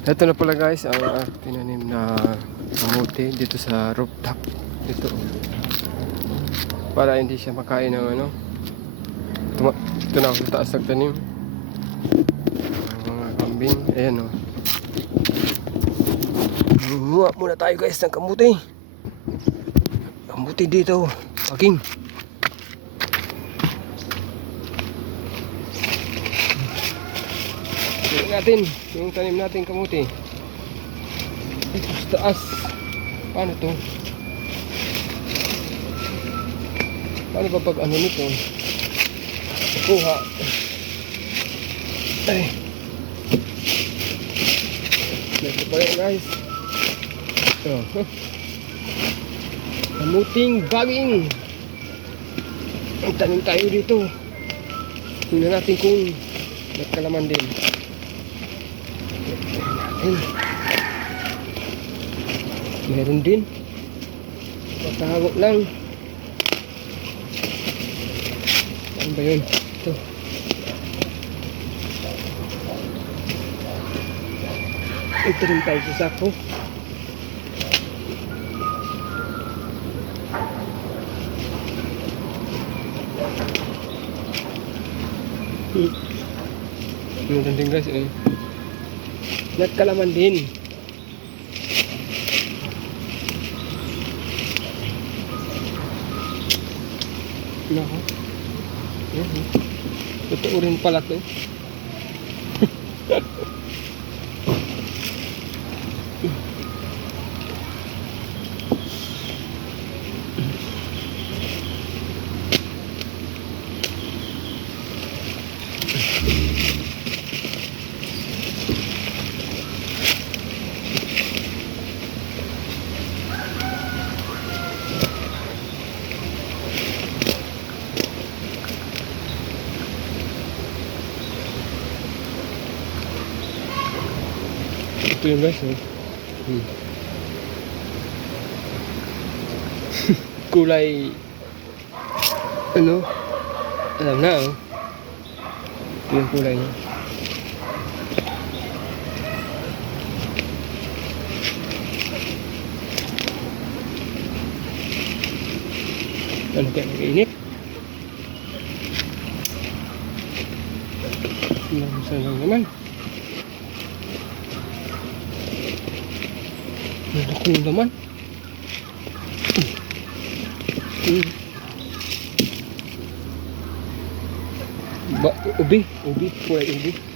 Ito na pala guys ang uh, tinanim na kamuti dito sa rooftop. Dito. Para hindi siya makain ng ano. Tuma ito na ako taas nagtanim. Ang mga kambing. Ayan o. Gumawa muna tayo guys ng kamuti. Kamuti dito. Paging. Tingnan natin yung tanim natin kamuti. Ito sa taas. Paano to? Paano ba pag ano nito? Kuha. Ay. Ito pa rin guys. Ito. Kamuting baging. Ang tanim tayo dito. Tingnan natin kung nagkalaman din. Ayun. Meron din. Patago lang. Ano ba yun? Ito. Ito rin tayo sa sako. Hmm. Din guys eh. Nagkalaman din. Nako. Yan. eh. Totoo rin pala to. Ito yung guys eh. Hmm. Kulay ano? Alam na oh. Ito yung kulay niya. Ano kaya mag-init? Saan lang naman? Ko yung laman? Ba, ubi, ubi, kulay ubi.